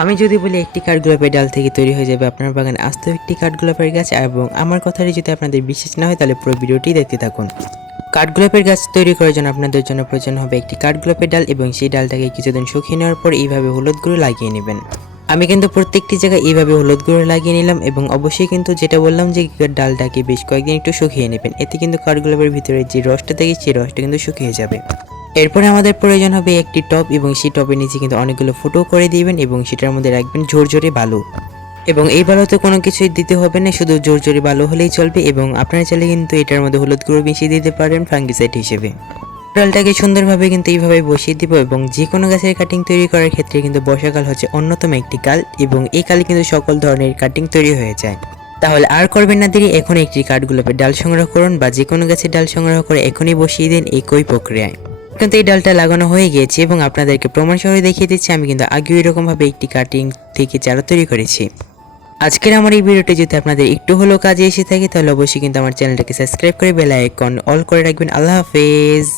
আমি যদি বলি একটি কাঠগোলাপের ডাল থেকে তৈরি হয়ে যাবে আপনার বাগানে আস্ত একটি কাঠগোলাপের গাছ, এবং আমার কথাটি যদি আপনাদের বিশ্বাস না হয় তাহলে পুরো ভিডিওটি দেখতে থাকুন। কাঠগোলাপের গাছ তৈরি করার জন্য আপনাদের জন্য প্রয়োজন হবে একটি কাঠগোলাপের ডাল, এবং সেই ডালটাকে কিছুদিন শুকিয়ে নেওয়ার পর এইভাবে হলুদ গুঁড়ো লাগিয়ে নেবেন। আমি কিন্তু প্রত্যেকটি জায়গায় এইভাবে হলুদ গুঁড়ো লাগিয়ে নিলাম, এবং অবশ্যই কিন্তু যেটা বললাম যে ডালটাকে বেশ কয়েকদিন একটু শুকিয়ে নেবেন, এতে কিন্তু কাঠগোলাপের ভিতরে যে রসটা থাকে সেই রসটা কিন্তু শুকিয়ে যাবে। এরপরে আমাদের প্রয়োজন হবে একটি টব, এবং সেই টবের নিচে কিন্তু অনেকগুলো ফুটো করে দিবেন এবং সেটার মধ্যে রাখবেন ঝরঝরে বালু। এবং এই বালুতে কোনো কিছুই দিতে হবে না, শুধু ঝরঝরে বালু হলেই চলবে। এবং আপনারা চাইলে কিন্তু এটার মধ্যে হলুদ গুঁড়ো মিশিয়ে দিতে পারেন ফাঙ্গিসাইড হিসেবে। ডালটাকে সুন্দরভাবে কিন্তু এইভাবে বসিয়ে দিব, এবং যে কোনো গাছের কাটিং তৈরি করার ক্ষেত্রে কিন্তু বর্ষাকাল হচ্ছে অন্যতম একটি কাল, এবং এই কালে কিন্তু সকল ধরনের কাটিং তৈরি হয়ে যায়। তাহলে আর করবেন না দেরি, এখন একটি কাঠগোলাপের ডাল সংগ্রহ করুন বা যে কোনো গাছের ডাল সংগ্রহ করে এখনই বসিয়ে দিন একই প্রক্রিয়ায়। কিন্তু এই ডালটা লাগানো হয়ে গিয়েছে, এবং আপনাদেরকে প্রমাণ সহ দেখিয়ে দিচ্ছি আমি কিন্তু আগেও এরকমভাবে একটি কাটিং থেকে চারা তৈরি করেছি। আজকের আমার এই ভিডিওটি যদি আপনাদের একটু হলেও কাজে এসে থাকে তাহলে অবশ্যই কিন্তু আমার চ্যানেলটাকে সাবস্ক্রাইব করে বেল আইকন অল করে রাখবেন। আল্লাহ হাফেজ।